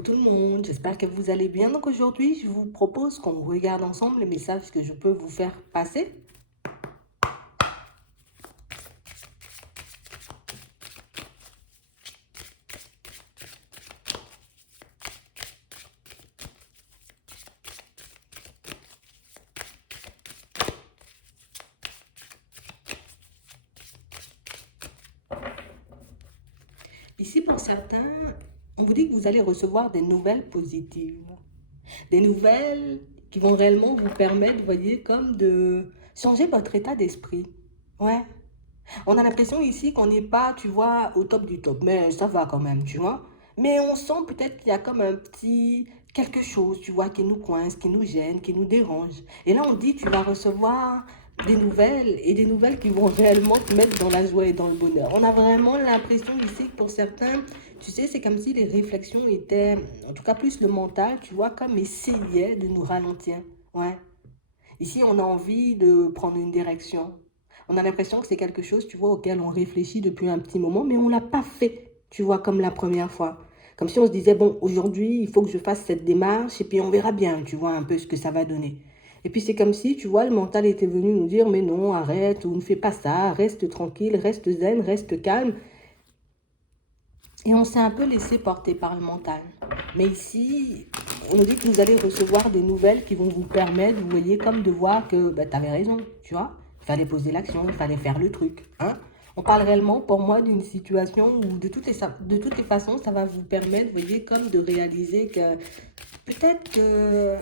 Coucou tout le monde, j'espère que vous allez bien. Donc aujourd'hui, je vous propose qu'on regarde ensemble les messages que je peux vous faire passer. Ici, pour certains, on vous dit que vous allez recevoir des nouvelles positives. Des nouvelles qui vont réellement vous permettre, vous voyez, comme de changer votre état d'esprit. Ouais. On a l'impression ici qu'on n'est pas, tu vois, au top du top, mais ça va quand même, tu vois. Mais on sent peut-être qu'il y a comme un petit quelque chose, tu vois, qui nous coince, qui nous gêne, qui nous dérange. Et là, on dit, tu vas recevoir des nouvelles et des nouvelles qui vont réellement te mettre dans la joie et dans le bonheur. On a vraiment l'impression ici que pour certains, tu sais, c'est comme si les réflexions étaient, en tout cas plus le mental, tu vois, comme essayait de nous ralentir. Ouais. Ici, on a envie de prendre une direction. On a l'impression que c'est quelque chose, tu vois, auquel on réfléchit depuis un petit moment, mais on ne l'a pas fait, tu vois, comme la première fois. Comme si on se disait, bon, aujourd'hui, il faut que je fasse cette démarche et puis on verra bien, tu vois, un peu ce que ça va donner. Et puis c'est comme si, tu vois, le mental était venu nous dire, mais non, arrête, ou ne fais pas ça, reste tranquille, reste zen, reste calme. Et on s'est un peu laissé porter par le mental. Mais ici, on nous dit que vous allez recevoir des nouvelles qui vont vous permettre, vous voyez, comme de voir que bah, tu avais raison, tu vois. Il fallait poser l'action, il fallait faire le truc. Hein. On parle réellement, pour moi, d'une situation où de toutes les façons, ça va vous permettre, vous voyez, comme de réaliser que peut-être que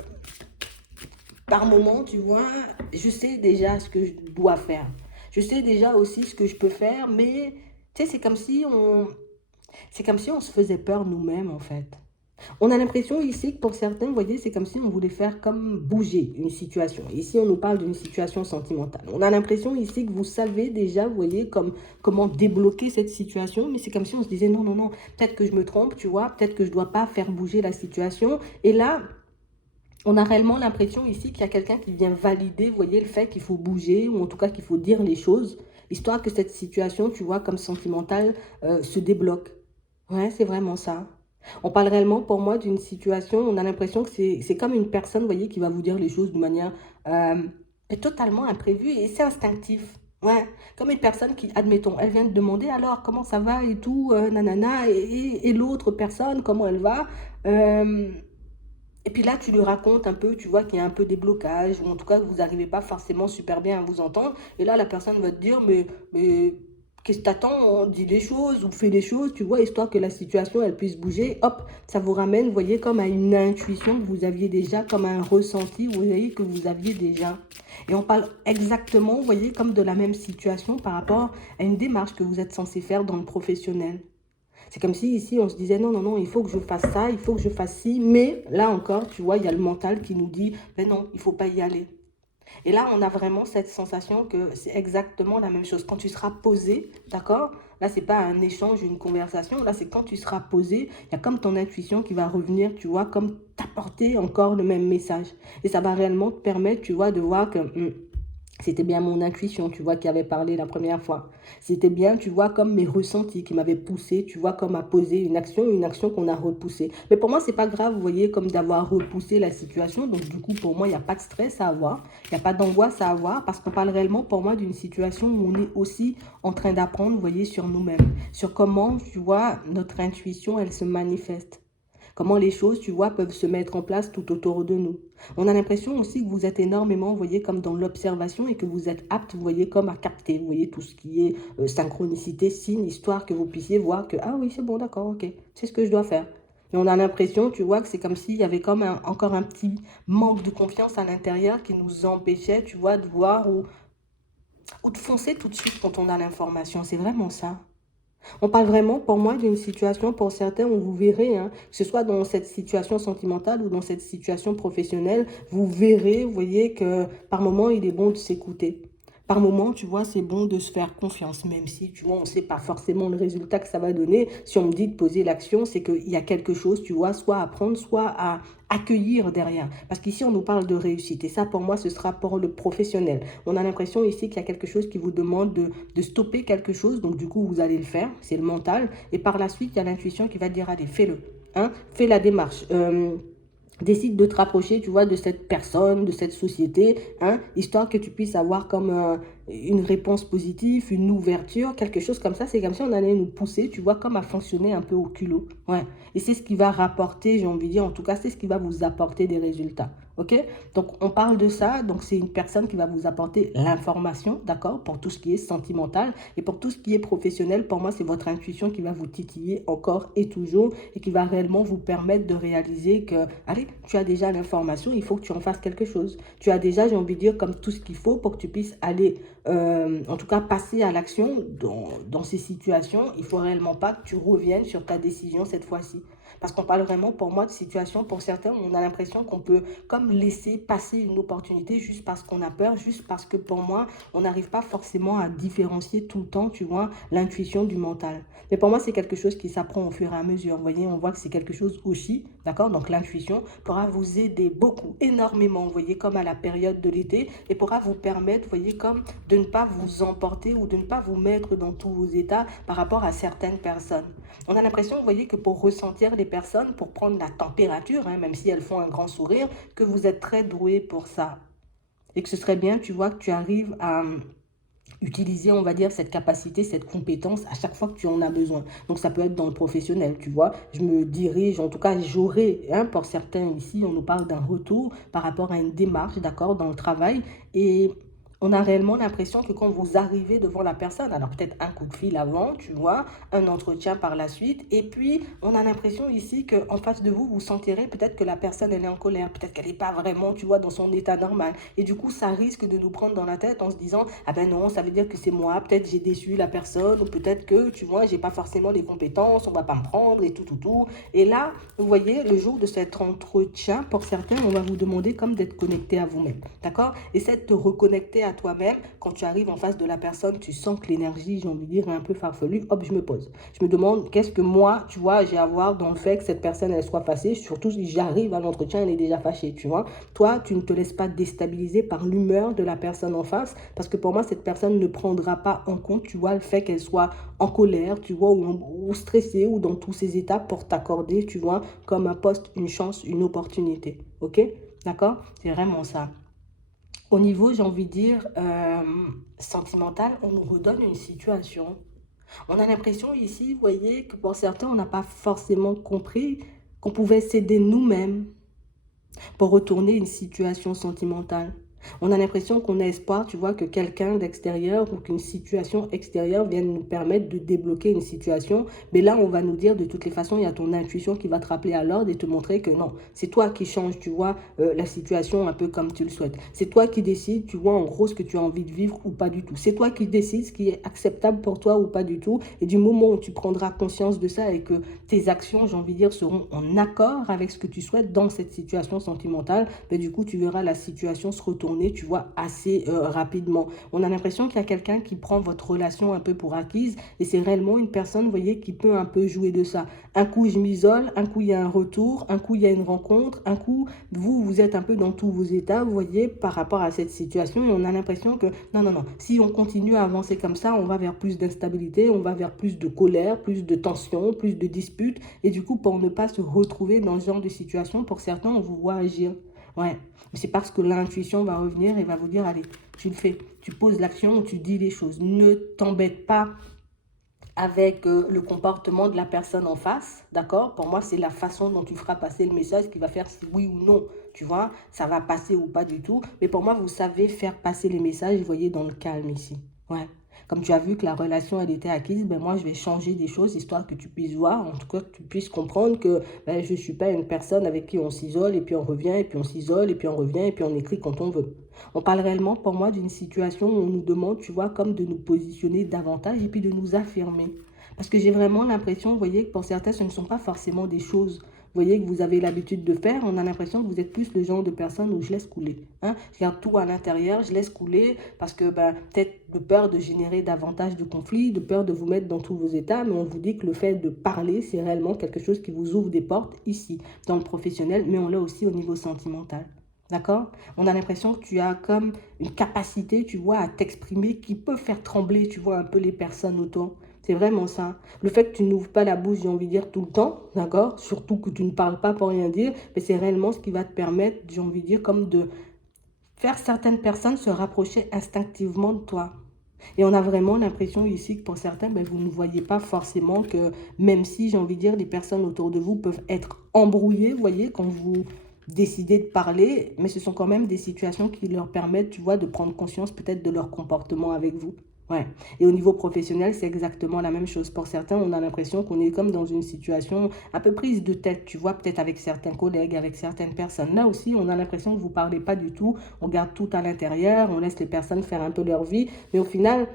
par moment, tu vois, je sais déjà ce que je dois faire. Je sais déjà aussi ce que je peux faire, mais tu sais, c'est comme si on se faisait peur nous-mêmes, en fait. On a l'impression ici que pour certains, vous voyez, c'est comme si on voulait faire comme bouger une situation. Ici, on nous parle d'une situation sentimentale. On a l'impression ici que vous savez déjà, vous voyez, comment débloquer cette situation, mais c'est comme si on se disait non, non, non, peut-être que je me trompe, tu vois, peut-être que je ne dois pas faire bouger la situation. Et là, on a réellement l'impression ici qu'il y a quelqu'un qui vient valider, vous voyez, le fait qu'il faut bouger, ou en tout cas qu'il faut dire les choses, histoire que cette situation, tu vois, comme sentimentale, se débloque. Ouais, c'est vraiment ça. On parle réellement pour moi d'une situation, on a l'impression que c'est comme une personne, vous voyez, qui va vous dire les choses de manière euh, totalement imprévue et c'est instinctif. Ouais, comme une personne qui, admettons, elle vient de demander alors comment ça va et tout, nanana, et l'autre personne, comment elle va. euh, et puis là, tu lui racontes un peu, tu vois qu'il y a un peu des blocages, ou en tout cas que vous n'arrivez pas forcément super bien à vous entendre. Et là, la personne va te dire, mais qu'est-ce que t'attends? On dit des choses ou fait des choses, tu vois, histoire que la situation, elle puisse bouger. Hop, ça vous ramène, vous voyez, comme à une intuition que vous aviez déjà, comme à un ressenti, vous voyez, que vous aviez déjà. Et on parle exactement, vous voyez, comme de la même situation par rapport à une démarche que vous êtes censé faire dans le professionnel. C'est comme si ici, on se disait, non, non, non, il faut que je fasse ça, il faut que je fasse ci. Mais là encore, tu vois, il y a le mental qui nous dit, ben non, il ne faut pas y aller. Et là, on a vraiment cette sensation que c'est exactement la même chose. Quand tu seras posé, d'accord? Là, c'est pas un échange, une conversation. Là, c'est quand tu seras posé, il y a comme ton intuition qui va revenir, tu vois, comme t'apporter encore le même message. Et ça va réellement te permettre, tu vois, de voir que c'était bien mon intuition, tu vois, qui avait parlé la première fois. C'était bien, tu vois, comme mes ressentis qui m'avaient poussé, tu vois, comme à poser une action qu'on a repoussée. Mais pour moi, c'est pas grave, vous voyez, comme d'avoir repoussé la situation. Donc, du coup, pour moi, il n'y a pas de stress à avoir, il n'y a pas d'angoisse à avoir, parce qu'on parle réellement, pour moi, d'une situation où on est aussi en train d'apprendre, vous voyez, sur nous-mêmes, sur comment, tu vois, notre intuition, elle se manifeste. Comment les choses, tu vois, peuvent se mettre en place tout autour de nous. On a l'impression aussi que vous êtes énormément, vous voyez, comme dans l'observation et que vous êtes apte, vous voyez, comme à capter, vous voyez, tout ce qui est synchronicité, signe, histoire que vous puissiez voir que, ah oui, c'est bon, d'accord, ok, c'est ce que je dois faire. Et on a l'impression, tu vois, que c'est comme s'il y avait comme encore un petit manque de confiance à l'intérieur qui nous empêchait, tu vois, de voir ou de foncer tout de suite quand on a l'information. C'est vraiment ça. On parle vraiment, pour moi, d'une situation, pour certains, où vous verrez, hein, que ce soit dans cette situation sentimentale ou dans cette situation professionnelle, vous verrez, vous voyez que par moment, il est bon de s'écouter. Par moment, tu vois, c'est bon de se faire confiance, même si, tu vois, on ne sait pas forcément le résultat que ça va donner. Si on me dit de poser l'action, c'est qu'il y a quelque chose, tu vois, soit à prendre, soit à accueillir derrière. Parce qu'ici, on nous parle de réussite. Et ça, pour moi, ce sera pour le professionnel. On a l'impression ici qu'il y a quelque chose qui vous demande de stopper quelque chose. Donc, du coup, vous allez le faire. C'est le mental. Et par la suite, il y a l'intuition qui va dire, allez, fais-le. hein, fais la démarche. Décide de te rapprocher, tu vois, de cette personne, de cette société, hein, histoire que tu puisses avoir comme une réponse positive, une ouverture, quelque chose comme ça. C'est comme si on allait nous pousser, tu vois, comme à fonctionner un peu au culot. Ouais. Et c'est ce qui va rapporter, j'ai envie de dire, en tout cas, c'est ce qui va vous apporter des résultats. OK? Donc, on parle de ça. Donc, c'est une personne qui va vous apporter l'information, d'accord, pour tout ce qui est sentimental. Et pour tout ce qui est professionnel, pour moi, c'est votre intuition qui va vous titiller encore et toujours et qui va réellement vous permettre de réaliser que, allez, tu as déjà l'information, il faut que tu en fasses quelque chose. Tu as déjà, j'ai envie de dire, comme tout ce qu'il faut pour que tu puisses aller, en tout cas, passer à l'action dans ces situations. Il ne faut réellement pas que tu reviennes sur ta décision cette fois-ci. Parce qu'on parle vraiment, pour moi, de situation, pour certains, on a l'impression qu'on peut comme laisser passer une opportunité juste parce qu'on a peur, juste parce que pour moi, on n'arrive pas forcément à différencier tout le temps, tu vois, l'intuition du mental. Mais pour moi, c'est quelque chose qui s'apprend au fur et à mesure. Vous voyez, on voit que c'est quelque chose aussi, d'accord? Donc l'intuition pourra vous aider beaucoup, énormément, vous voyez, comme à la période de l'été, et pourra vous permettre, vous voyez, comme de ne pas vous emporter ou de ne pas vous mettre dans tous vos états par rapport à certaines personnes. On a l'impression, vous voyez, que pour ressentir les personnes, pour prendre la température, hein, même si elles font un grand sourire, que vous êtes très doué pour ça. Et que ce serait bien, tu vois, que tu arrives à utiliser, on va dire, cette capacité, cette compétence à chaque fois que tu en as besoin. Donc, ça peut être dans le professionnel, tu vois. Je me dirige, en tout cas, j'aurai, hein, pour certains ici, on nous parle d'un retour par rapport à une démarche, d'accord, dans le travail. Et on a réellement l'impression que quand vous arrivez devant la personne, alors peut-être un coup de fil avant, tu vois, un entretien par la suite, et puis on a l'impression ici qu'en face de vous, vous sentirez peut-être que la personne, elle est en colère, peut-être qu'elle n'est pas vraiment, tu vois, dans son état normal. Et du coup, ça risque de nous prendre dans la tête en se disant, ah ben non, ça veut dire que c'est moi, peut-être j'ai déçu la personne, ou peut-être que, tu vois, j'ai pas forcément les compétences, on va pas me prendre, et tout, tout, tout. Et là, vous voyez, le jour de cet entretien, pour certains, on va vous demander comme d'être connecté à vous-même, d'accord? Essaie de te reconnecter à toi-même. Quand tu arrives en face de la personne, tu sens que l'énergie, j'ai envie de dire, est un peu farfelue. Hop, je me pose. Je me demande qu'est-ce que moi, tu vois, j'ai à voir dans le fait que cette personne, elle soit fâchée. Surtout si j'arrive à l'entretien, elle est déjà fâchée, tu vois. Toi, tu ne te laisses pas déstabiliser par l'humeur de la personne en face. Parce que pour moi, cette personne ne prendra pas en compte, tu vois, le fait qu'elle soit en colère, tu vois, ou stressée, ou dans tous ces états pour t'accorder, tu vois, comme un poste, une chance, une opportunité. OK? D'accord? C'est vraiment ça. Au niveau, j'ai envie de dire, sentimental, on nous redonne une situation. On a l'impression ici, vous voyez, que pour certains, on n'a pas forcément compris qu'on pouvait s'aider nous-mêmes pour retourner une situation sentimentale. On a l'impression qu'on a espoir, tu vois, que quelqu'un d'extérieur ou qu'une situation extérieure vienne nous permettre de débloquer une situation. Mais là, on va nous dire, de toutes les façons, il y a ton intuition qui va te rappeler à l'ordre et te montrer que non, c'est toi qui changes, tu vois, la situation un peu comme tu le souhaites. C'est toi qui décides, tu vois, en gros, ce que tu as envie de vivre ou pas du tout. C'est toi qui décides ce qui est acceptable pour toi ou pas du tout. Et du moment où tu prendras conscience de ça et que tes actions, j'ai envie de dire, seront en accord avec ce que tu souhaites dans cette situation sentimentale, ben, du coup, tu verras la situation se retourner, tu vois, assez rapidement. On a l'impression qu'il y a quelqu'un qui prend votre relation un peu pour acquise et c'est réellement une personne, vous voyez, qui peut un peu jouer de ça. Un coup, je m'isole, un coup, il y a un retour, un coup, il y a une rencontre, un coup, vous êtes un peu dans tous vos états, vous voyez, par rapport à cette situation et on a l'impression que non, non, non, si on continue à avancer comme ça, on va vers plus d'instabilité, on va vers plus de colère, plus de tension, plus de disputes et du coup, pour ne pas se retrouver dans ce genre de situation, pour certains, on vous voit agir. Ouais, mais c'est parce que l'intuition va revenir et va vous dire, allez, tu le fais, tu poses l'action, tu dis les choses. Ne t'embête pas avec le comportement de la personne en face, d'accord? Pour moi, c'est la façon dont tu feras passer le message qui va faire si oui ou non, tu vois? Ça va passer ou pas du tout. Mais pour moi, vous savez faire passer les messages, vous voyez, dans le calme ici. Ouais. Comme tu as vu que la relation, elle était acquise, ben moi, je vais changer des choses, histoire que tu puisses voir, en tout cas, que tu puisses comprendre que ben, je ne suis pas une personne avec qui on s'isole, et puis on revient, et puis on s'isole, et puis on revient, et puis on écrit quand on veut. On parle réellement, pour moi, d'une situation où on nous demande, tu vois, comme de nous positionner davantage, et puis de nous affirmer. Parce que j'ai vraiment l'impression, vous voyez, que pour certains, ce ne sont pas forcément des choses, vous voyez, que vous avez l'habitude de faire. On a l'impression que vous êtes plus le genre de personne où je laisse couler. Hein? Je garde tout à l'intérieur, je laisse couler parce que ben, peut-être de peur de générer davantage de conflits, de peur de vous mettre dans tous vos états, mais on vous dit que le fait de parler, c'est réellement quelque chose qui vous ouvre des portes ici, dans le professionnel, mais on l'a aussi au niveau sentimental. D'accord? On a l'impression que tu as comme une capacité, tu vois, à t'exprimer qui peut faire trembler, tu vois, un peu les personnes autour. C'est vraiment ça. Le fait que tu n'ouvres pas la bouche, j'ai envie de dire, tout le temps, d'accord? Surtout que tu ne parles pas pour rien dire, mais c'est réellement ce qui va te permettre, j'ai envie de dire, comme de faire certaines personnes se rapprocher instinctivement de toi. Et on a vraiment l'impression ici que pour certains, ben, vous ne voyez pas forcément que, même si, j'ai envie de dire, les personnes autour de vous peuvent être embrouillées, vous voyez, quand vous décidez de parler, mais ce sont quand même des situations qui leur permettent, tu vois, de prendre conscience peut-être de leur comportement avec vous. Ouais. Et au niveau professionnel, c'est exactement la même chose. Pour certains, on a l'impression qu'on est comme dans une situation un peu prise de tête, tu vois, peut-être avec certains collègues, avec certaines personnes. Là aussi, on a l'impression que vous ne parlez pas du tout, on garde tout à l'intérieur, on laisse les personnes faire un peu leur vie, mais au final,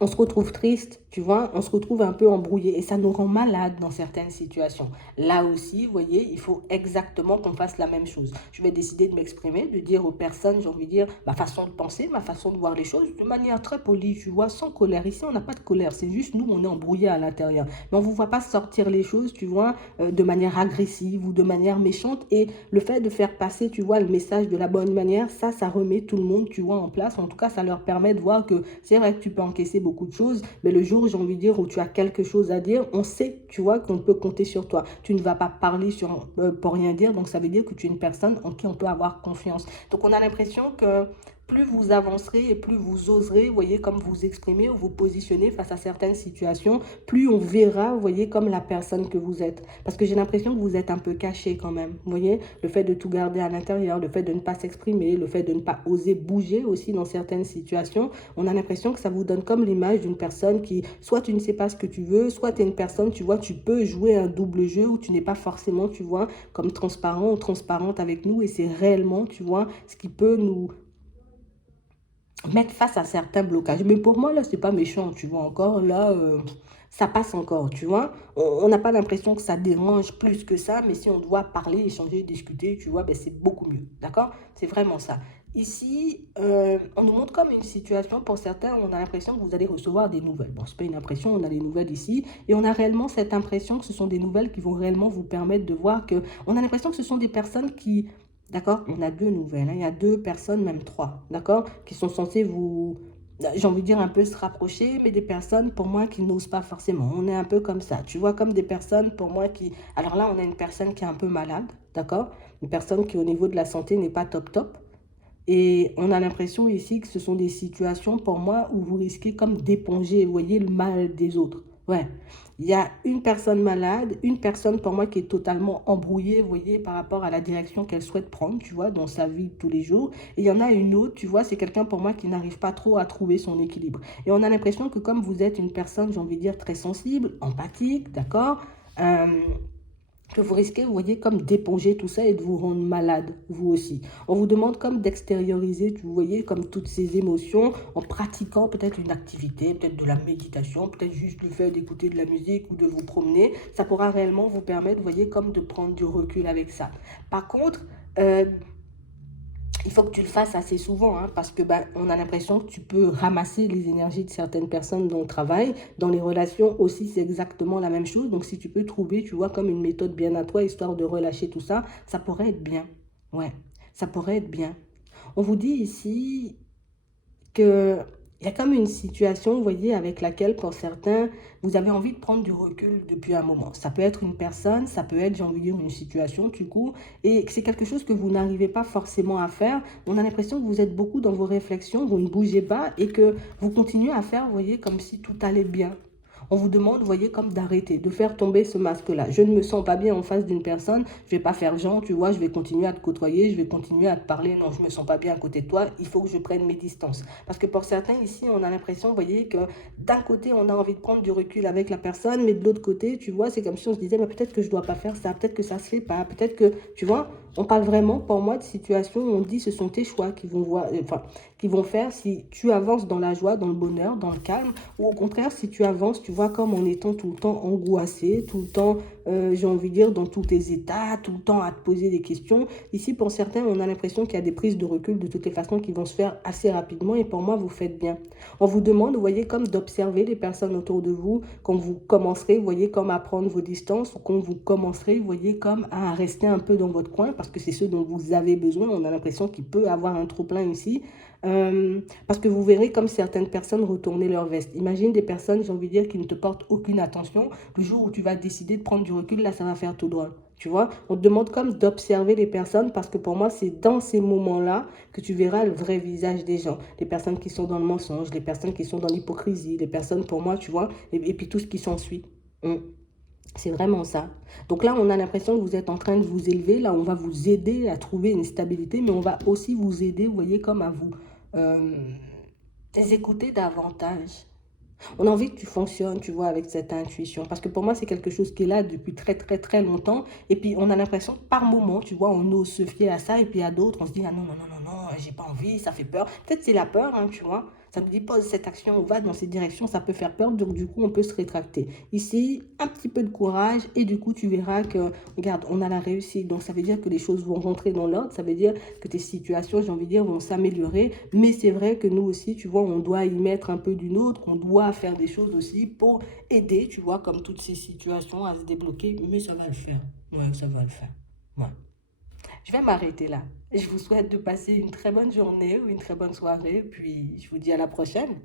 on se retrouve triste, tu vois, on se retrouve un peu embrouillé et ça nous rend malade dans certaines situations. Là aussi, vous voyez, il faut exactement qu'on fasse la même chose. Je vais décider de m'exprimer, de dire aux personnes, j'ai envie de dire, ma façon de penser, ma façon de voir les choses, de manière très polie, tu vois, sans colère. Ici, on n'a pas de colère, c'est juste nous, on est embrouillé à l'intérieur. Mais on ne vous voit pas sortir les choses, tu vois, de manière agressive ou de manière méchante. Et le fait de faire passer, tu vois, le message de la bonne manière, ça remet tout le monde, tu vois, en place. En tout cas, ça leur permet de voir que c'est vrai que tu peux encaisser beaucoup de choses, mais le jour, j'ai envie de dire, où tu as quelque chose à dire, on sait, tu vois, qu'on peut compter sur toi. Tu ne vas pas parler pour rien dire, donc ça veut dire que tu es une personne en qui on peut avoir confiance. Donc on a l'impression que plus vous avancerez et plus vous oserez, vous voyez, comme vous exprimer ou vous positionner face à certaines situations, plus on verra, vous voyez, comme la personne que vous êtes. Parce que j'ai l'impression que vous êtes un peu caché quand même, vous voyez, le fait de tout garder à l'intérieur, le fait de ne pas s'exprimer, le fait de ne pas oser bouger aussi dans certaines situations, on a l'impression que ça vous donne comme l'image d'une personne qui, soit tu ne sais pas ce que tu veux, soit tu es une personne, tu vois, tu peux jouer un double jeu où tu n'es pas forcément, tu vois, comme transparent ou transparente avec nous et c'est réellement, tu vois, ce qui peut nous mettre face à certains blocages. Mais pour moi, là, c'est pas méchant, tu vois, encore, là, ça passe encore, tu vois. On n'a pas l'impression que ça dérange plus que ça, mais si on doit parler, échanger, discuter, tu vois, ben, c'est beaucoup mieux, d'accord? C'est vraiment ça. Ici, on nous montre comme une situation, pour certains, on a l'impression que vous allez recevoir des nouvelles. Bon, c'est pas une impression, on a des nouvelles ici, et on a réellement cette impression que ce sont des nouvelles qui vont réellement vous permettre de voir que, on a l'impression que ce sont des personnes qui, d'accord? On a deux nouvelles, hein. Il y a deux personnes, même trois, d'accord? Qui sont censées vous, j'ai envie de dire un peu se rapprocher, mais des personnes pour moi qui n'osent pas forcément. On est un peu comme ça, tu vois, comme des personnes pour moi qui... Alors là, on a une personne qui est un peu malade, d'accord? Une personne qui au niveau de la santé n'est pas top top. Et on a l'impression ici que ce sont des situations pour moi où vous risquez comme d'éponger, vous voyez, le mal des autres. Ouais, il y a une personne malade, une personne pour moi qui est totalement embrouillée, vous voyez, par rapport à la direction qu'elle souhaite prendre, tu vois, dans sa vie de tous les jours. Et il y en a une autre, tu vois, c'est quelqu'un pour moi qui n'arrive pas trop à trouver son équilibre. Et on a l'impression que comme vous êtes une personne, j'ai envie de dire, très sensible, empathique, d'accord, euh, que vous risquez, vous voyez, comme d'éponger tout ça et de vous rendre malade, vous aussi. On vous demande comme d'extérioriser, vous voyez, comme toutes ces émotions en pratiquant peut-être une activité, peut-être de la méditation, peut-être juste le fait d'écouter de la musique ou de vous promener. Ça pourra réellement vous permettre, vous voyez, comme de prendre du recul avec ça. Par contre, il faut que tu le fasses assez souvent, hein, parce que ben, on a l'impression que tu peux ramasser les énergies de certaines personnes dans le travail. Dans les relations aussi, c'est exactement la même chose. Donc, si tu peux trouver, tu vois, comme une méthode bien à toi, histoire de relâcher tout ça, ça pourrait être bien. Ouais, ça pourrait être bien. On vous dit ici que il y a comme une situation, vous voyez, avec laquelle, pour certains, vous avez envie de prendre du recul depuis un moment. Ça peut être une personne, ça peut être, j'ai envie de dire, une situation, du coup, et c'est quelque chose que vous n'arrivez pas forcément à faire. On a l'impression que vous êtes beaucoup dans vos réflexions, vous ne bougez pas, et que vous continuez à faire, vous voyez, comme si tout allait bien. On vous demande, vous voyez, comme d'arrêter, de faire tomber ce masque-là. Je ne me sens pas bien en face d'une personne, je ne vais pas faire genre, tu vois, je vais continuer à te côtoyer, je vais continuer à te parler. Non, je ne me sens pas bien à côté de toi, il faut que je prenne mes distances. Parce que pour certains ici, on a l'impression, vous voyez, que d'un côté, on a envie de prendre du recul avec la personne, mais de l'autre côté, tu vois, c'est comme si on se disait, mais peut-être que je ne dois pas faire ça, peut-être que ça ne se fait pas, peut-être que, tu vois, on parle vraiment, pour moi, de situations où on dit ce sont tes choix qui vont voir, enfin, qui vont faire si tu avances dans la joie, dans le bonheur, dans le calme, ou au contraire, si tu avances, tu vois, comme en étant tout le temps angoissé, tout le temps, j'ai envie de dire, dans tous tes états, tout le temps à te poser des questions. Ici, pour certains, on a l'impression qu'il y a des prises de recul de toutes les façons qui vont se faire assez rapidement, et pour moi, vous faites bien. On vous demande, vous voyez, comme d'observer les personnes autour de vous, quand vous commencerez, vous voyez, comme à prendre vos distances, ou quand vous commencerez, vous voyez, comme à rester un peu dans votre coin, parce que c'est ce dont vous avez besoin. On a l'impression qu'il peut avoir un trop-plein ici. Parce que vous verrez comme certaines personnes retourner leur veste. Imagine des personnes, j'ai envie de dire, qui ne te portent aucune attention. Le jour où tu vas décider de prendre du recul, là, ça va faire tout drôle. Tu vois, on te demande comme d'observer les personnes parce que pour moi, c'est dans ces moments-là que tu verras le vrai visage des gens. Les personnes qui sont dans le mensonge, les personnes qui sont dans l'hypocrisie, les personnes, pour moi, tu vois, et puis tout ce qui s'ensuit. Hum. C'est vraiment ça. Donc là, on a l'impression que vous êtes en train de vous élever. Là, on va vous aider à trouver une stabilité, mais on va aussi vous aider, vous voyez, comme à vous euh, écouter davantage. On a envie que tu fonctionnes, tu vois, avec cette intuition. Parce que pour moi, c'est quelque chose qui est là depuis très, très, très longtemps. Et puis, on a l'impression que par moment, tu vois, on ose se fier à ça. Et puis, à d'autres, on se dit, ah non, non, non, non, non, j'ai pas envie, ça fait peur. Peut-être c'est la peur, hein, tu vois. Ça nous dit, pose cette action, on va dans cette direction, ça peut faire peur. Donc, du coup, on peut se rétracter. Ici, un petit peu de courage. Et du coup, tu verras que, regarde, on a la réussite. Donc, ça veut dire que les choses vont rentrer dans l'ordre. Ça veut dire que tes situations, j'ai envie de dire, vont s'améliorer. Mais c'est vrai que nous aussi, tu vois, on doit y mettre un peu du nôtre. On doit faire des choses aussi pour aider, tu vois, comme toutes ces situations à se débloquer. Mais ça va le faire. Ouais, ça va le faire. Ouais. Je vais m'arrêter là. Je vous souhaite de passer une très bonne journée ou une très bonne soirée. Puis je vous dis à la prochaine.